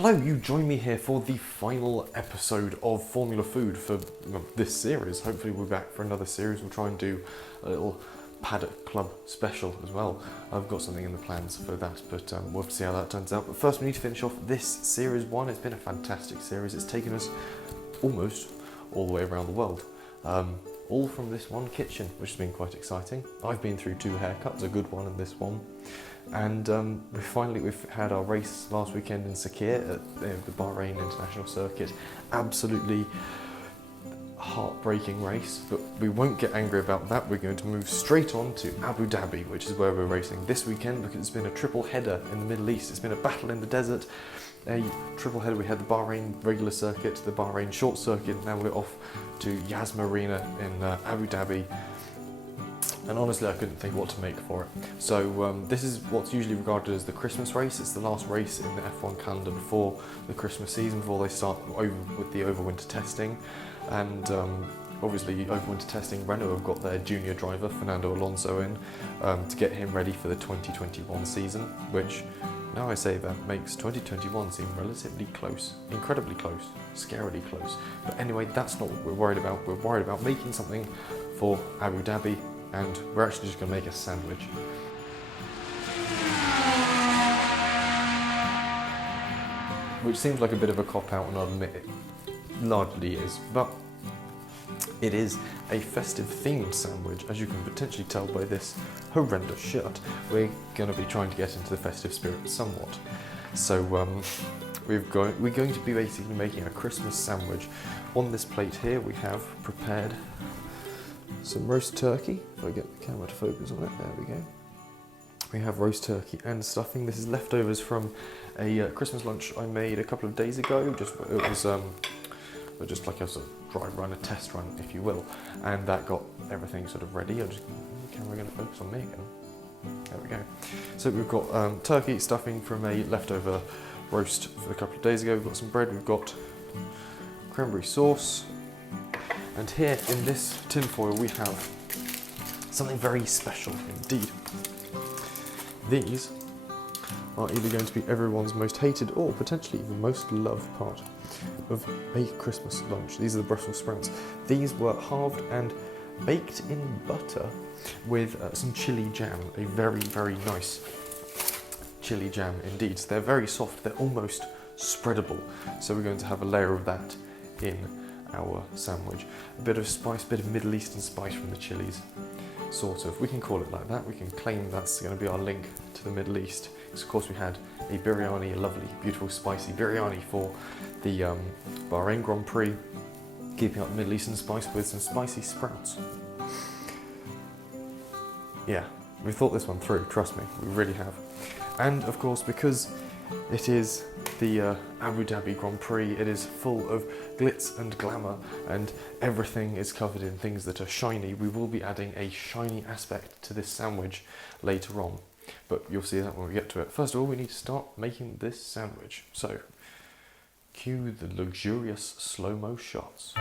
Hello, you join me here for the final episode of Formula Food for this series. Hopefully we'll be back for another series. We'll try and do a little paddock club special as well. I've got something in the plans for that, but we'll have to see how that turns out. But first we need to finish off this series 1. It's been a fantastic series. It's taken us almost all the way around the world. All from this one kitchen, which has been quite exciting. I've been through 2 haircuts, a good one and this one. And we've had our race last weekend in Sakir at the Bahrain International Circuit. Absolutely heartbreaking race, but we won't get angry about that. We're going to move straight on to Abu Dhabi, which is where we're racing this weekend, because it's been a triple header in the Middle East. It's been a battle in the desert, a triple header. We had the Bahrain regular circuit, the Bahrain short circuit, and now we're off to Yas Marina in Abu Dhabi. And honestly, I couldn't think what to make for it. So this is what's usually regarded as the Christmas race. It's the last race in the F1 calendar before the Christmas season, before they start with the overwinter testing. And obviously, overwinter testing, Renault have got their junior driver, Fernando Alonso, in to get him ready for the 2021 season, which, now I say that, makes 2021 seem relatively close, incredibly close, scarily close. But anyway, that's not what we're worried about. We're worried about making something for Abu Dhabi, and we're actually just going to make a sandwich. Which seems like a bit of a cop-out, and I'll admit it largely is, but it is a festive themed sandwich. As you can potentially tell by this horrendous shirt, we're going to be trying to get into the festive spirit somewhat. So we're going to be basically making a Christmas sandwich. On this plate here we have prepared some roast turkey. If I get the camera to focus on it, there we go. We have roast turkey and stuffing. This is leftovers from a Christmas lunch I made a couple of days ago. It was just like a sort of dry run, a test run, if you will, and that got everything sort of ready. The camera going to focus on me again. There we go. So we've got turkey stuffing from a leftover roast for a couple of days ago. We've got some bread. We've got cranberry sauce. And here in this tin foil we have something very special indeed. These are either going to be everyone's most hated or potentially the most loved part of a Christmas lunch. These are the Brussels sprouts. These were halved and baked in butter with some chili jam, a very, very nice chili jam indeed. So they're very soft, they're almost spreadable. So we're going to have a layer of that in our sandwich. A bit of spice, bit of Middle Eastern spice from the chilies, sort of. We can call it like that. We can claim that's going to be our link to the Middle East. Because of course we had a biryani, a lovely, beautiful, spicy biryani for the Bahrain Grand Prix, keeping up the Middle Eastern spice with some spicy sprouts. Yeah, we thought this one through, trust me, we really have. And of course, because it is the Abu Dhabi Grand Prix, it is full of glitz and glamour, and everything is covered in things that are shiny. We will be adding a shiny aspect to this sandwich later on, but you'll see that when we get to it. First of all, we need to start making this sandwich. So, cue the luxurious slow-mo shots.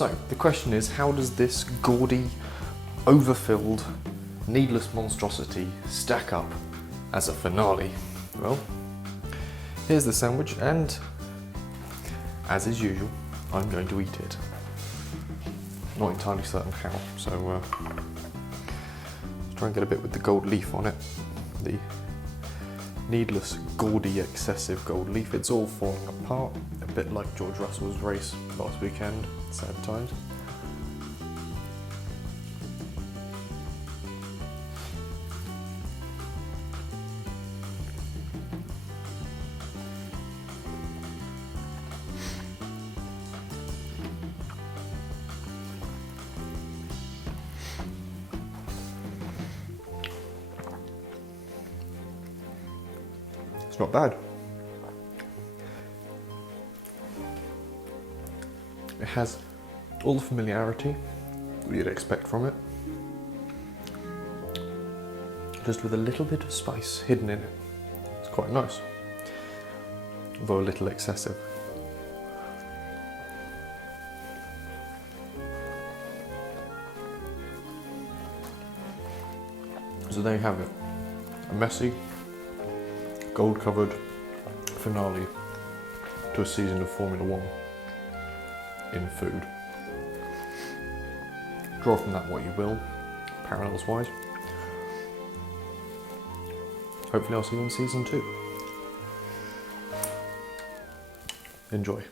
So, the question is, how does this gaudy, overfilled, needless monstrosity stack up as a finale? Well, here's the sandwich, and as is usual, I'm going to eat it. Not entirely certain how, so let's try and get a bit with the gold leaf on it. The needless, gaudy, excessive gold leaf. It's all falling apart, a bit like George Russell's race last weekend, sad times. It's not bad. It has all the familiarity that you'd expect from it, just with a little bit of spice hidden in it. It's quite nice, although a little excessive. So there you have it, a messy, gold-covered finale to a season of Formula One in food. Draw from that what you will, parallels-wise. Hopefully I'll see you in season 2. Enjoy.